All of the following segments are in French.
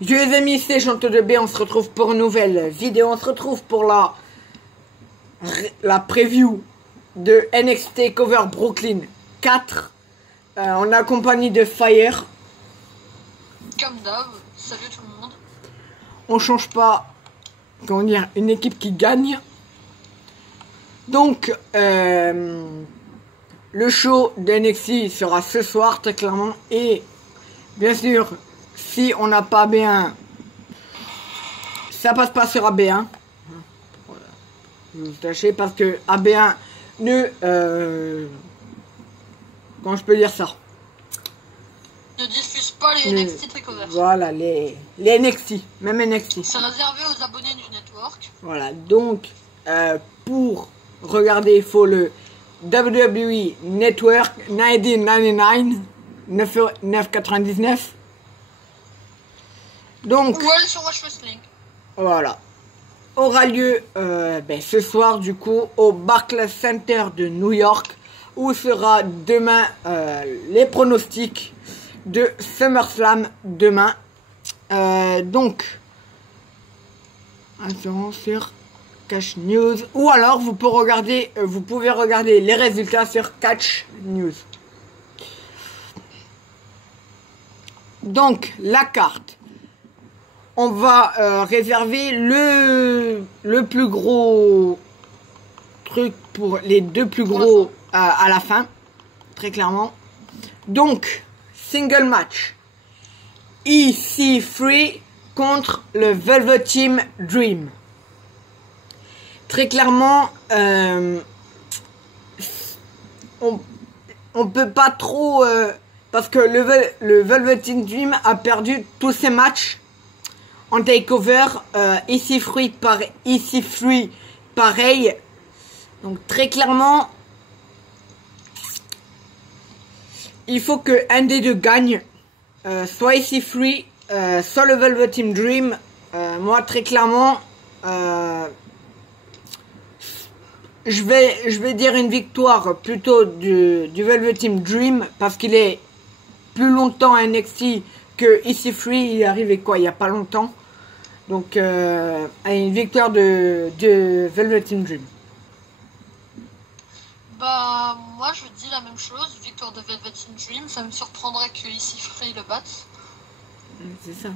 Je les amis, c'est Chanto de B, on se retrouve pour une nouvelle vidéo, on se retrouve pour la preview de NXT TakeOver Brooklyn 4, en accompagnie de Fire. Comme d'hab, salut tout le monde. On change pas, comment dire, une équipe qui gagne. Donc, le show de NXT sera ce soir, très clairement, et bien sûr, si on n'a pas B1, ça passe pas sur AB1. Voilà. Je vous tâchez parce que AB1 ne... comment je peux dire ça? Ne diffuse pas les NXT TakeOver. Voilà, les NXT, même NXT. C'est réservé aux abonnés du network. Voilà, donc, pour regarder, il faut le WWE Network 1999, 9,99. Donc, ou aller sur Watch Wrestling. Voilà. Aura lieu ce soir, du coup, au Barclays Center de New York, où sera demain les pronostics de SummerSlam demain. Donc, attention sur Catch News, ou alors vous pouvez regarder les résultats sur Catch News. Donc, la carte. On va réserver le plus gros truc pour les deux plus gros à la fin, très clairement. Donc, single match. EC3 contre le Velvet Team Dream. Très clairement, on peut pas trop... parce que le Velvet Team Dream a perdu tous ses matchs en takeover. EC3 pareil. Donc très clairement, il faut que un des deux gagne, soit EC3, soit le Velvet Team Dream. Moi très clairement, je vais dire une victoire plutôt du Velvet Team Dream, parce qu'il est plus longtemps à NXT que EC3. Il est arrivé quoi, il y a pas longtemps. Donc une victoire de Velvet Team Dream. Bah moi je dis la même chose, victoire de Velvet Team Dream. Ça me surprendrait que EC3 le batte. C'est ça.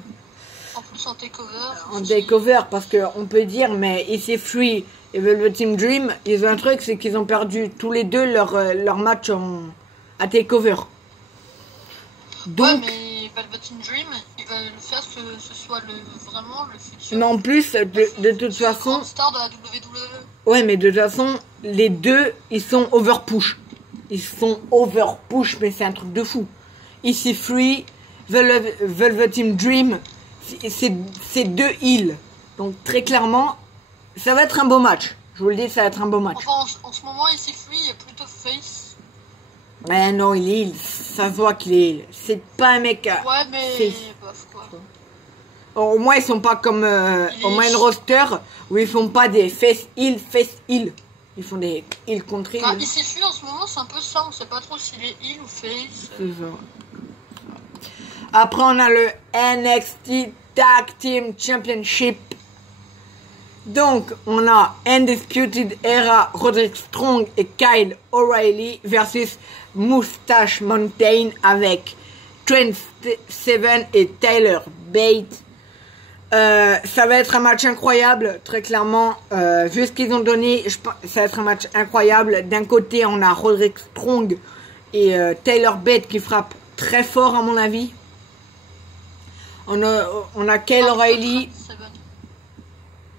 En plus en takeover. En takeover, parce que on peut dire, mais EC3 et Velvet Team Dream, ils ont un truc, c'est qu'ils ont perdu tous les deux leur match à takeover. Donc, ouais, mais Velvet Team Dream, il va le faire que ce soit vraiment le futur. Mais en plus, de toute façon... star de la WWE. Ouais, mais de toute façon, les deux, ils sont overpush. Ils sont overpush, mais c'est un truc de fou. EC3, Velvet Team Dream, c'est deux heals. Donc très clairement, ça va être un beau match. Je vous le dis, ça va être un beau match. Enfin, en ce moment, EC3 est plutôt face. Mais non, il est heal. Ça se voit qu'il est heal. C'est pas un mec... ouais, mais... bof, quoi. Au moins, ils sont pas comme au main roster, où ils font pas des face heal. Ils font des heal contre heal. Bah, EC3 en ce moment, c'est un peu ça. On sait pas trop s'il est heal ou face. C'est ça. Après, on a le NXT Tag Team Championship. Donc, on a Undisputed Era, Roderick Strong et Kyle O'Reilly versus Moustache Mountain avec Trent Seven et Tyler Bate. Ça va être un match incroyable, très clairement. Vu ce qu'ils ont donné, ça va être un match incroyable. D'un côté, on a Roderick Strong et Tyler Bate qui frappent très fort, à mon avis. On a Kyle O'Reilly,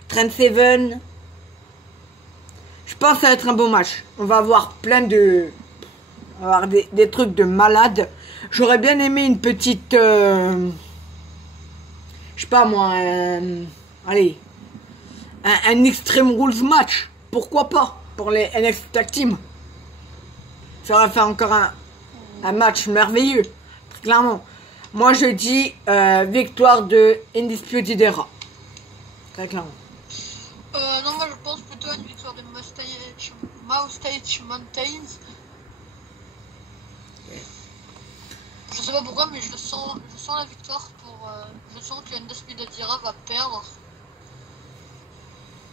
Trent Seven. Je pense que ça va être un beau match. On va avoir plein de... On va avoir des trucs de malade. J'aurais bien aimé une petite... je sais pas moi... allez. Un Extreme Rules match. Pourquoi pas? Pour les NXT Tag Team. Ça va faire encore un match merveilleux. Très clairement. Moi je dis victoire de Undisputed Era. Très clairement. Non, moi je pense plutôt à une victoire de Moustache Mountains. Je sais pas pourquoi, mais je sens sens la victoire pour... je sens que Undisputed Era va perdre.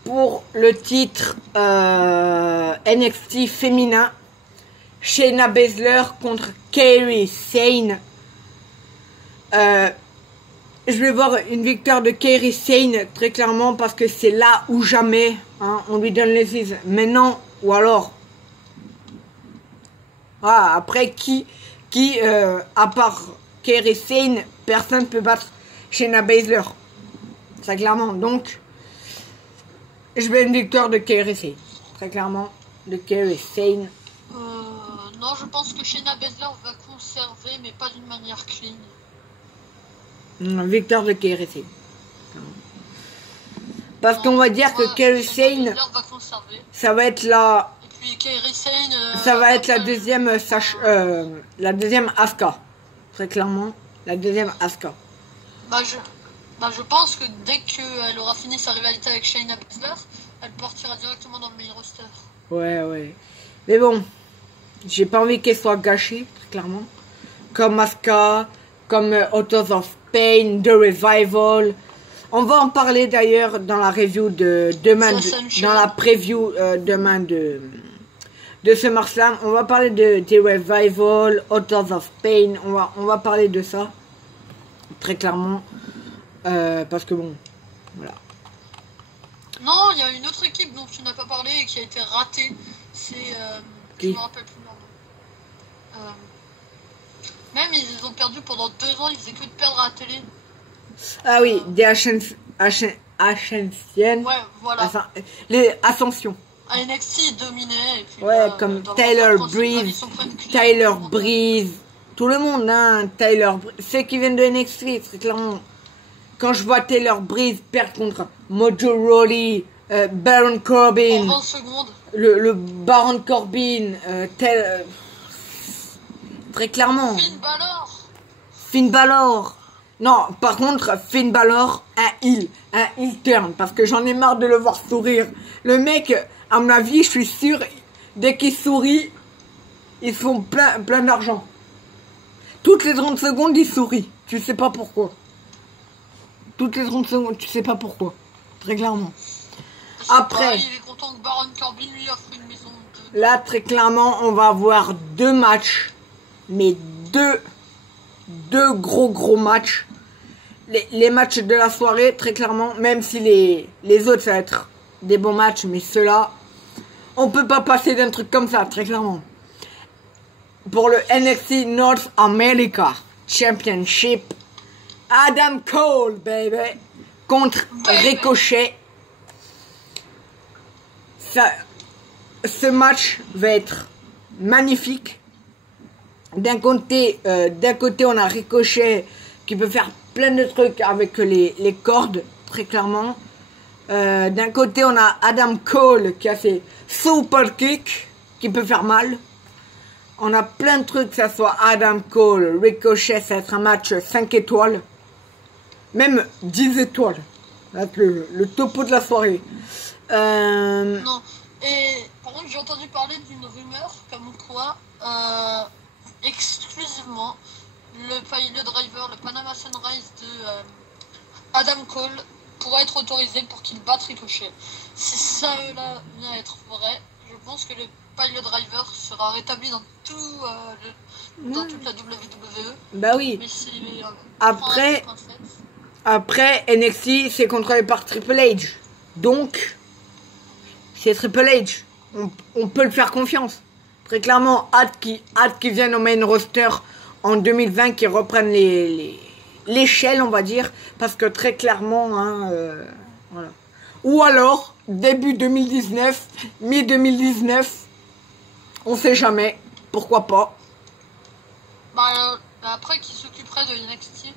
Pour le titre NXT féminin, Shayna Baszler contre Kairi Sane. Je vais voir une victoire de Kairi Sane très clairement parce que c'est là ou jamais. Hein, on lui donne les fils maintenant ou alors. Ah, après qui à part Kairi Sane, personne ne peut battre Shayna Baszler. Très clairement. Donc, je veux une victoire de Kairi Sane. Très clairement, de Kairi Sane. Non, je pense que Shayna Baszler va conserver, mais pas d'une manière clean. Victoire de Kairi Sane. Parce qu'on va dire que Kairi Sane, ça va être la... Et puis Kairi Sane... ça va être la deuxième Asuka. Très clairement, la deuxième Asuka. Je pense que dès qu'elle aura fini sa rivalité avec Shayna Baszler, elle partira directement dans le main roster. Ouais. Mais bon, j'ai pas envie qu'elle soit gâchée, très clairement. Comme Asuka, comme Authors of Pain, The Revival. On va en parler d'ailleurs dans la review de demain, dans la preview demain de SummerSlam. On va parler de The Revival, Authors of Pain. On va parler de ça, très clairement. Parce que bon, voilà. Non, il y a une autre équipe dont tu n'as pas parlé et qui a été ratée. C'est... je me rappelle plus leur nom. Même ils ont perdu pendant 2 ans, ils faisaient que de perdre à la télé. Ah oui, des Ascension. Ouais, voilà. Enfin, les Ascensions. À NXT, ils dominaient. Et puis, ouais, comme Tyler Breeze, tout le monde, hein, Tyler Breeze. Ceux qui viennent de NXT, c'est clairement... Quand je vois Tyler Breeze perdre contre Mojo Rawley, Baron Corbin... En 20 secondes. Le Baron Corbin, très clairement. Finn Balor. Non, par contre, Finn Balor, un heel turn, parce que j'en ai marre de le voir sourire. Le mec, à mon avis, je suis sûr, dès qu'il sourit, ils font plein d'argent. Toutes les 30 secondes, il sourit. Tu sais pas pourquoi. Toutes les 30 secondes, tu sais pas pourquoi. Très clairement. Après, il est content que Baron Corbin lui offre une maison. Là, très clairement, on va avoir 2 matchs. Mais deux gros matchs. Les matchs de la soirée, très clairement, même si les autres, ça va être des bons matchs, mais ceux-là, on peut pas passer d'un truc comme ça, très clairement. Pour le NXT North America Championship, Adam Cole, baby, contre Ricochet. Ce match va être magnifique. D'un côté, on a Ricochet qui peut faire plein de trucs avec les cordes, très clairement. D'un côté, on a Adam Cole qui a ses super kicks qui peut faire mal. On a plein de trucs, que ça soit Adam Cole, Ricochet, ça va être un match 5 étoiles. Même 10 étoiles. Le topo de la soirée. Non. Et par contre, j'ai entendu parler d'une rumeur comme quoi exclusivement le driver, le Panama Sunrise de Adam Cole pourrait être autorisé pour qu'il batte Ricochet. Si ça vient à être vrai, je pense que le Pilot Driver sera rétabli dans dans toute la WWE. Bah oui. Mais c'est après NXT, c'est contrôlé par Triple H. Donc, c'est Triple H. On peut le faire confiance. Très clairement, hâte qu'ils viennent au main roster en 2020, qu'ils reprennent l'échelle, on va dire. Parce que très clairement, hein, voilà. Ou alors, début 2019, mi-2019, on sait jamais. Pourquoi pas. Après, qui s'occuperait de NXT?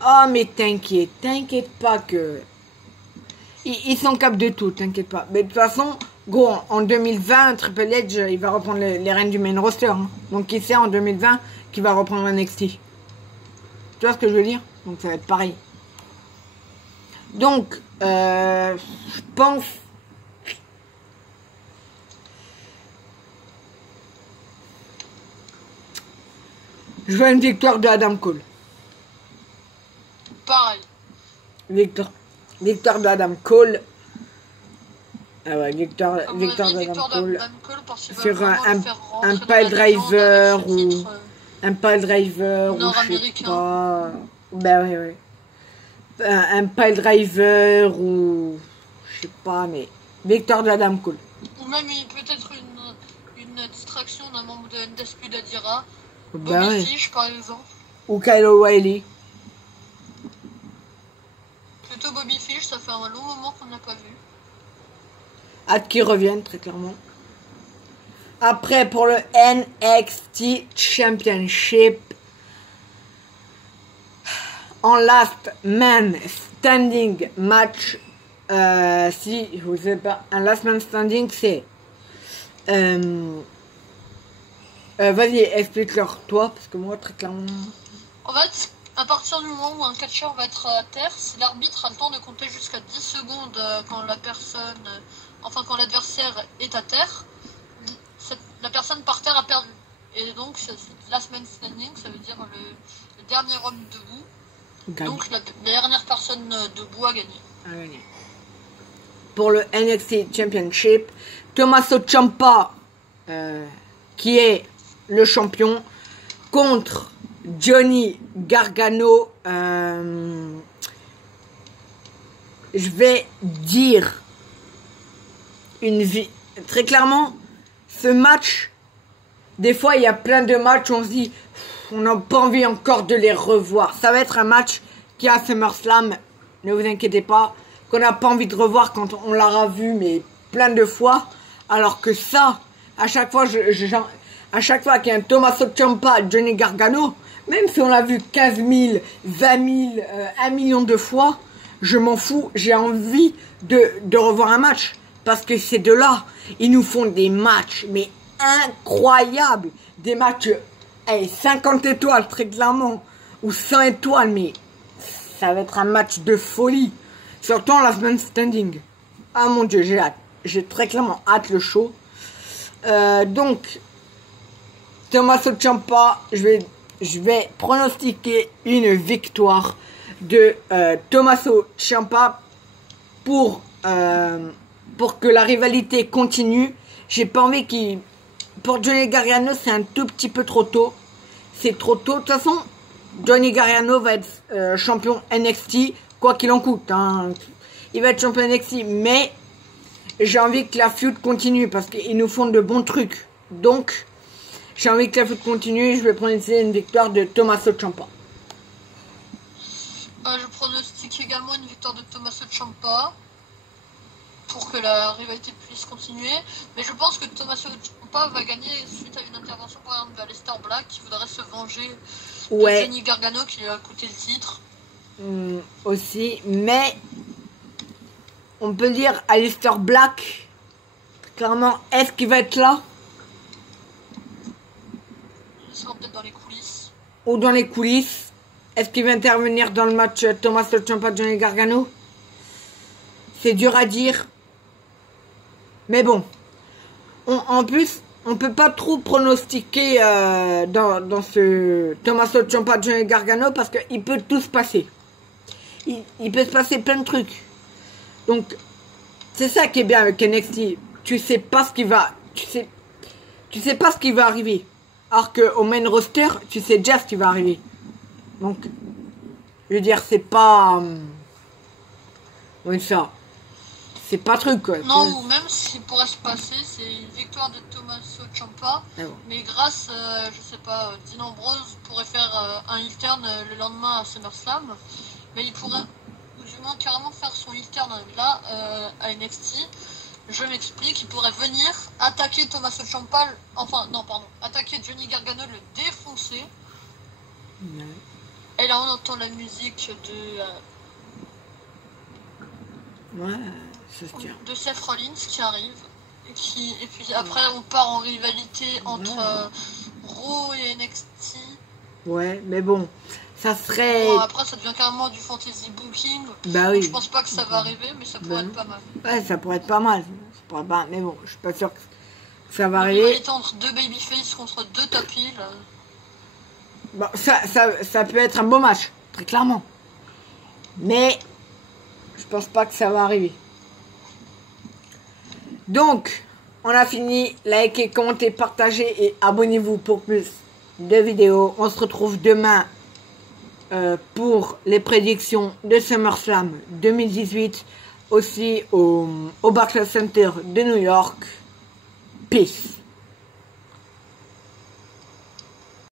Ah, mais t'inquiète pas que... Ils sont capables de tout, t'inquiète pas. Mais de toute façon, go, en 2020, Triple H, il va reprendre les rênes du main roster. Hein. Donc, il sait en 2020 qu'il va reprendre NXT. Tu vois ce que je veux dire? Donc, ça va être pareil. Donc, je pense... Je veux une victoire de Adam Cole. Pareil. Victoire d'Adam Cole. Ah ouais, victoire d'Adam Cole. Sur un pile driver ou un pile driver ou je sais pas. Ben oui. Un pile driver ou je sais pas, mais victoire d'Adam Cole. Ou même peut-être une distraction d'un membre de Undisputed Era. Ben Bobby Fish par exemple. Ou Kyle O'Reilly. Plutôt Bobby Fish, ça fait un long moment qu'on n'a pas vu. Hâte qu'ils reviennent, très clairement. Après, pour le NXT Championship, en last man standing match, si vous savez pas, un last man standing, c'est... vas-y, explique-leur toi, parce que moi, très clairement... En fait, à partir du moment où un catcheur va être à terre, si l'arbitre a le temps de compter jusqu'à 10 secondes quand la personne... Enfin, quand l'adversaire est à terre, la personne par terre a perdu. Et donc, last man standing, ça veut dire le dernier homme debout. Gagne. Donc, la dernière personne debout a gagné. Pour le NXT Championship, Tommaso Ciampa, qui est le champion, contre Johnny Gargano. Je vais dire très clairement, ce match, des fois il y a plein de matchs où on se dit on n'a pas envie encore de les revoir. Ça va être un match qui a SummerSlam, ne vous inquiétez pas, qu'on n'a pas envie de revoir quand on l'aura vu mais plein de fois, alors que ça, à chaque fois à chaque fois qu'il y a un Tommaso Ciampa, Johnny Gargano, même si on l'a vu 15 000, 20 000, 1 million de fois, je m'en fous, j'ai envie de revoir un match. Parce que ces deux-là, ils nous font des matchs, mais incroyables. Des matchs, 50 étoiles, très clairement. Ou 100 étoiles, mais ça va être un match de folie. Surtout en last man standing. Ah mon Dieu, j'ai hâte. J'ai très clairement hâte le show. Donc, Tommaso Ciampa, je vais pronostiquer une victoire de Tommaso Ciampa pour que la rivalité continue. J'ai pas envie qu'il... Pour Johnny Gargano, c'est un tout petit peu trop tôt. C'est trop tôt. De toute façon, Johnny Gargano va être champion NXT, quoi qu'il en coûte. Hein. Il va être champion NXT, mais j'ai envie que la feud continue parce qu'ils nous font de bons trucs. Donc, j'ai envie que la feud continue. Je vais prononcer une victoire de Tommaso Ciampa. Je pronostique également une victoire de Tommaso Ciampa pour que la rivalité puisse continuer. Mais je pense que Tommaso Ciampa va gagner suite à une intervention par exemple d'Aleister Black qui voudrait se venger de Johnny Gargano qui lui a coûté le titre. Aussi, mais on peut dire Aleister Black, clairement, est-ce qu'il va être là? Il sera peut-être dans les coulisses. Ou dans les coulisses. Est-ce qu'il va intervenir dans le match Tommaso Ciampa-Johnny Gargano? C'est dur à dire. Mais bon. En plus, on peut pas trop pronostiquer dans ce Tommaso Ciampa-Johnny Gargano parce qu'il peut tout se passer. Il peut se passer plein de trucs. Donc, c'est ça qui est bien avec NXT. Tu sais pas ce qui va... Tu sais pas ce qui va arriver. Alors qu'au main roster, tu sais déjà ce qui va arriver. Donc, je veux dire, c'est pas... oui, ça. C'est pas truc, quoi. Non, ou même ce qui pourrait se passer, c'est une victoire de Tommaso Ciampa. Ah bon. Mais grâce, je sais pas, Dean Ambrose pourrait faire un heel turn le lendemain à SummerSlam. Mais il pourrait, ou du moins carrément faire son heel turn là, à NXT. Je m'explique, il pourrait venir attaquer Tommaso Ciampa, enfin, non, pardon, attaquer Johnny Gargano, le défoncer. Ouais. Et là, on entend la musique de Seth Rollins qui arrive. Et puis après, on part en rivalité entre Raw et NXT. Ouais, mais bon, ça serait... Bon, après, ça devient carrément du fantasy booking. Bah oui. Je pense pas que ça va arriver, mais ça pourrait être pas mal. Ouais, ça pourrait être pas mal. Mais bon, je suis pas sûr que ça va arriver. Rivalité entre deux babyface contre deux top heel. Bon, ça peut être un beau match, très clairement. Mais je pense pas que ça va arriver. Donc, on a fini. Likez, commentez, partagez et abonnez-vous pour plus de vidéos. On se retrouve demain pour les prédictions de SummerSlam 2018. Aussi au Barclays Center de New York. Peace.